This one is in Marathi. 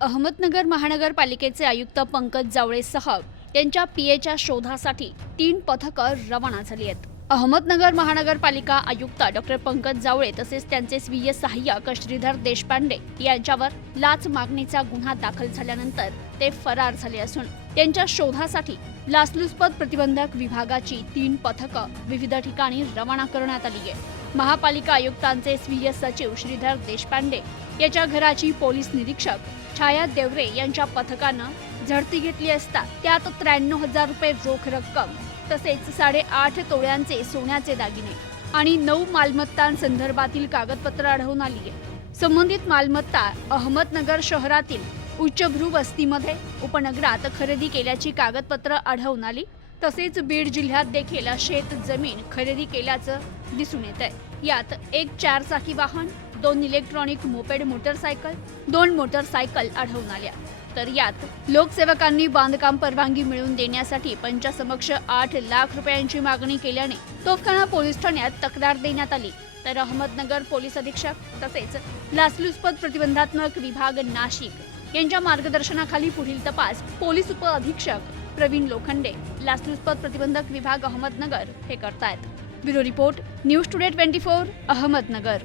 अहमदनगर महानगरपालिकेचे आयुक्त पंकज जावळेसह त्यांच्या पीएच्या शोधासाठी तीन पथकं रवाना झाली आहेत. अहमदनगर महानगरपालिका आयुक्त डॉक्टर पंकज जावळे तसेच त्यांचे स्वीय सहाय्यक श्रीधर देशपांडे यांच्यावर लाच मागणीचा गुन्हा दाखल झाल्यानंतर ते फरार झाले असून त्यांच्या शोधासाठी लाचलुचपत प्रतिबंधक विभागाची तीन पथकं विविध ठिकाणी रवाना करण्यात आली आहे महापालिका आयुक्तांचे स्वीय सचिव श्रीधर देशपांडे याच्या घराची पोलीस निरीक्षक छाया देवरे यांच्या पथकानं झडती घेतली असता त्यात त्र्याण्णव हजार रुपये रोख रक्कम तसेच साडेआठ तोळ्यांचे सोन्याचे दागिने आणि नऊ मालमत्तांसंदर्भातील कागदपत्र आढळून आली आहे संबंधित मालमत्ता अहमदनगर शहरातील उच्चभ्रू वस्तीमध्ये उपनगरात खरेदी केल्याची कागदपत्र आढळून आली. तसेच बीड जिल्ह्यात देखील शेत जमीन खरेदी केल्याचं दिसून येत आहे यात एक चारचाकी वाहन दोन इलेक्ट्रॉनिक मोपेड मोटरसायकल दोन मोटरसायकल आढळून आल्या. तर यात लोकसेवकांनी बांधकाम परवानगी मिळवून देण्यासाठी पंचासमक्ष आठ लाख रुपयांची मागणी केल्याने तोफखाना पोलीस ठाण्यात तक्रार देण्यात आली. तर अहमदनगर पोलीस अधीक्षक तसेच लाचलुचपत प्रतिबंधात्मक विभाग नाशिक. यांच्या मार्गदर्शनाखाली पुढील तपास पोलीस उप अधीक्षक प्रवीण लोखंडे लाचलुचपत प्रतिबंधक विभाग अहमदनगर हे करतायत. Bureau report news today twenty four Ahmednagar.